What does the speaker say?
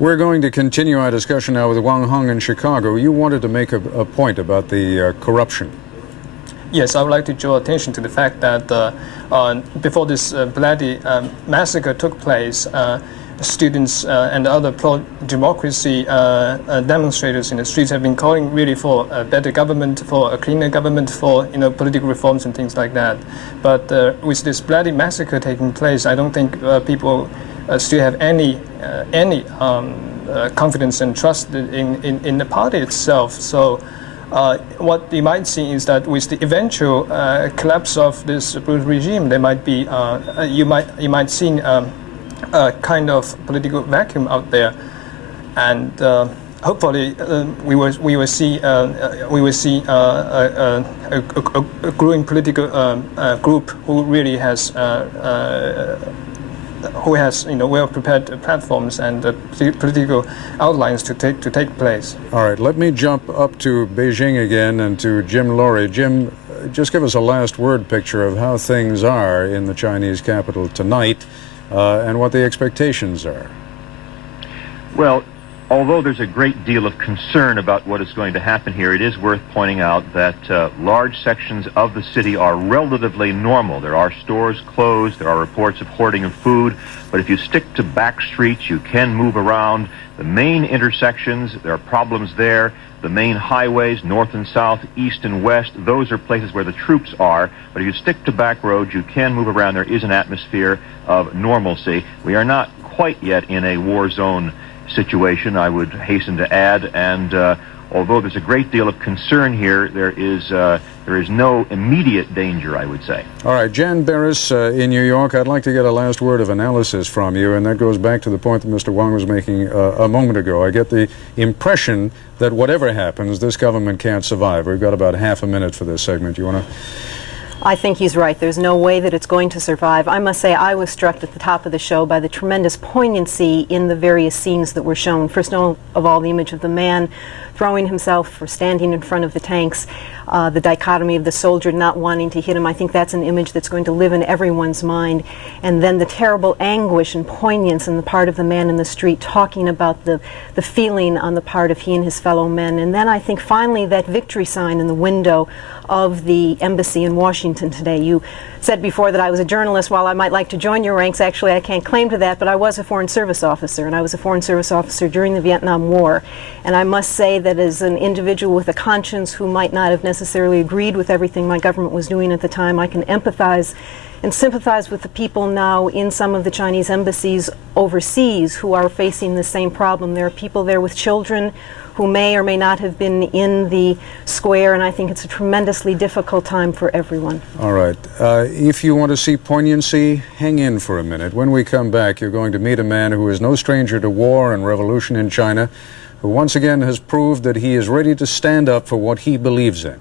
We're going to continue our discussion now with Wang Heng in Chicago. You wanted to make a point about the corruption. Yes, I would like to draw attention to the fact that before this bloody massacre took place, students and other pro-democracy demonstrators in the streets have been calling really for a better government, for a cleaner government, for political reforms and things like that. But with this bloody massacre taking place, I don't think people still have any confidence and trust in the party itself. So what you might see is that with the eventual collapse of this brutal regime, there might be you might see a kind of political vacuum out there, and hopefully we will see a growing political group who really has well-prepared platforms and political outlines to take place. All right, let me jump up to Beijing again and to Jim Laurie. Jim, just give us a last word picture of how things are in the Chinese capital tonight and what the expectations are. Well, although there's a great deal of concern about what is going to happen here, it is worth pointing out that large sections of the city are relatively normal. There are stores closed, there are reports of hoarding of food, but if you stick to back streets, you can move around. The main intersections, there are problems there. The main highways, north and south, east and west, those are places where the troops are. But if you stick to back roads, you can move around. There is an atmosphere of normalcy. We are not quite yet in a war zone situation, I would hasten to add, and although there's a great deal of concern here, there is no immediate danger, I would say. All right, Jan Barris in New York, I'd like to get a last word of analysis from you, and that goes back to the point that Mr. Wang was making a moment ago. I get the impression that whatever happens, this government can't survive. We've got about half a minute for this segment. You want to... I think he's right. There's no way that it's going to survive. I must say I was struck at the top of the show by the tremendous poignancy in the various scenes that were shown. First of all, the image of the man throwing himself or standing in front of the tanks, the dichotomy of the soldier not wanting to hit him. I think that's an image that's going to live in everyone's mind. And then the terrible anguish and poignance on the part of the man in the street talking about the feeling on the part of he and his fellow men. And then I think finally that victory sign in the window of the embassy in Washington today. You said before that I was a journalist. While I might like to join your ranks, actually I can't claim to that, but I was a Foreign Service officer, and I was a Foreign Service officer during the Vietnam War. And I must say that as an individual with a conscience who might not have necessarily agreed with everything my government was doing at the time, I can empathize and sympathize with the people now in some of the Chinese embassies overseas who are facing the same problem. There are people there with children who may or may not have been in the square, and I think it's a tremendously difficult time for everyone. All right. If you want to see poignancy, hang in for a minute. When we come back, you're going to meet a man who is no stranger to war and revolution in China, who once again has proved that he is ready to stand up for what he believes in.